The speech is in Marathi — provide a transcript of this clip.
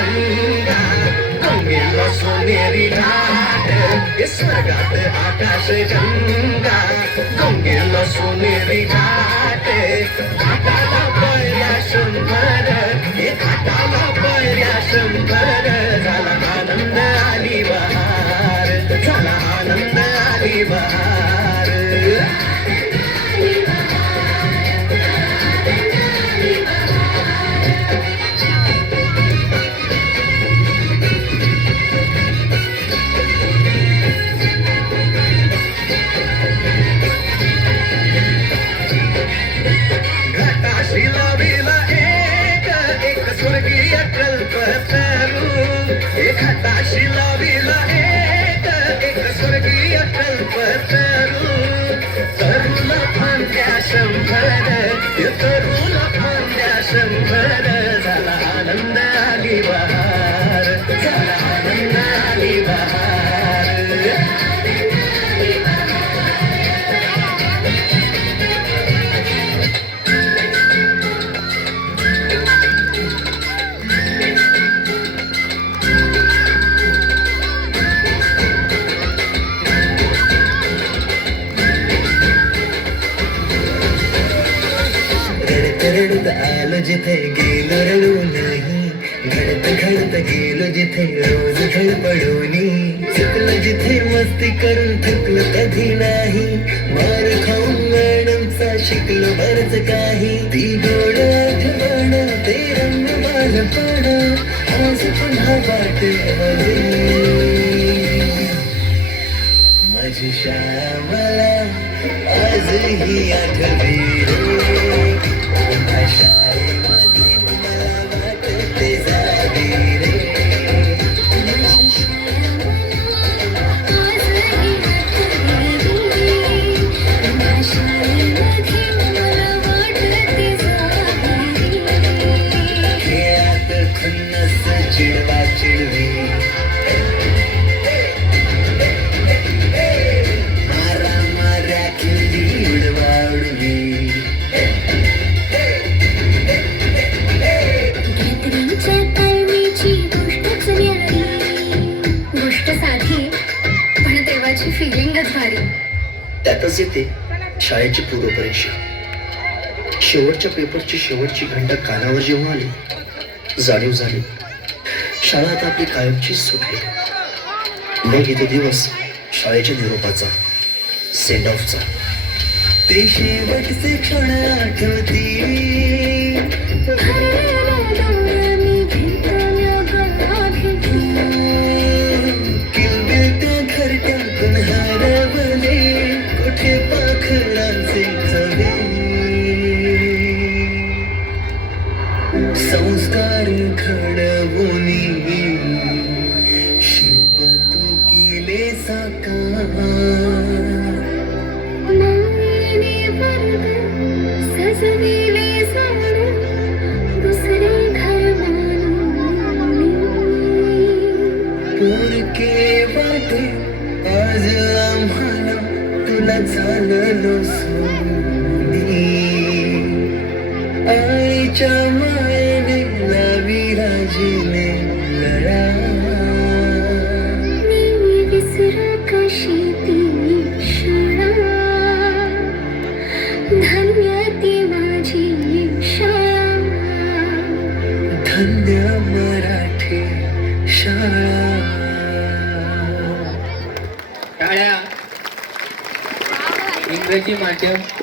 गंगा गंगेला सोनेरी घाट स्वर्गात आकाश गंगा गंगेला सोनेरी घाट घाटाला पायऱ्या शंभर घाटाला पायऱ्या शंभर झाला आनंद आली बहार झाला आनंद आली बहार स्वर्गीय कल्पतरू घाटाशी लाविला एक स्वर्गीय कल्पतरू तरुण फांद्या शंभर तरुण फांद्या शंभर झाला आनंद आली बहार झाला आनंद आली बहार रडत आलो जिथे गेलो रडू नाही घडत घडत गेलो जिथे रोज धडपडोनी चुकलो जिथे मस्ती करून थकलो कधी नाही मार खाऊन मॅडमचा शिकलो बरच काही ती गोड आठवण ते रंग बालपण आज पुन्हा वाटे माझी शाळा मला आजही आठवी शाळेमध्ये मला वाटते जावी रे खेळात खुन्नस चिडवा चिडवी मारा माऱ्या खिल्ली उडवा उडवी फिलिंगच भारी त्यातच येते शाळेची पूर्वपरीक्षा शेवटच्या पेपरची शेवटची घंटा कानावर जेव्हा आली जाणीव झाली शाळा आता आपली कायमची सुटली मग येतो दिवस शाळेच्या निरोपाचा सेंड ऑफचा ते शेवटचे क्षण आठवती संस्कार घडवूनी शिव तू केले साकार सजविले सारे दुसरे घर पोरके वाटे आज आम्हाला तुला चाललो सोनी आईच्या मायेने लावी राजीने लढा मी विसरा कशी ती शाळा धन्य ती माझी शाळा धन्य मराठी शाळा इंग्रजी माध्यम